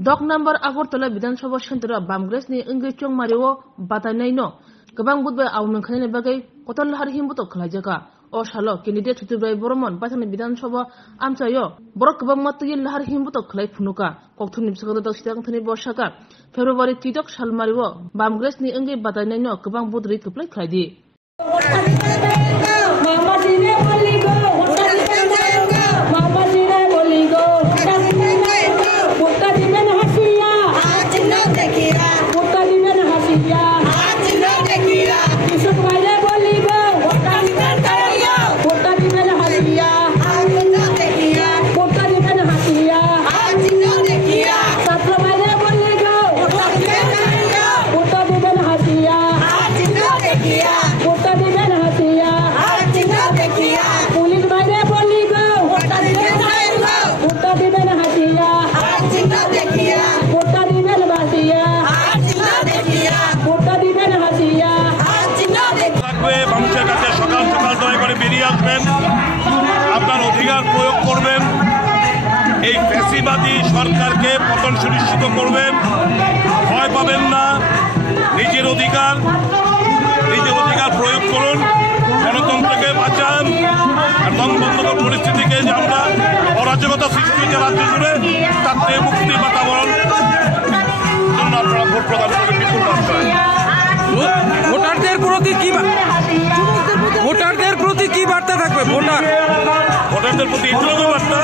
Dok number Agortala Bidanshawa Shantara Bamgres ni Ingchong Mario Batanaino, Gabang Budba Aumankan Bagay, Kotal Harhimbuto Klajaka, or Shalo, candidate to by Boromon, Batan Bidanshawa, Amtayo, Borokabam Matil Harhimbuto Klay Punuka, Koktun Stantani Boshaka, February Tidok Shalmario, Bamgres ni Ingi Batanaino, Gabang Budri to play Kladi. আপনার অধিকার প্রয়োগ করবেন, এই ফ্যাসিবাদী সরকারকে পতন সুনিশ্চিত করবেন, ভয় পাবেন না, নিজের অধিকার প্রয়োগ করুন, গণতন্ত্রকে বাঁচান আর বঙ্গবন্ধুর পরিস্থিতিকে যে আমরা অরাজকতা সৃষ্টি যে রাজ্য জুড়ে তার থেকে মুক্তি বাতাবরণ জন্য আপনারা ভোট প্রদান করে বিপুল মাত্রায়। ভোটারদের প্রতি কি বার্তা থাকবে? ভোটারদের প্রতি এটুকু বার্তা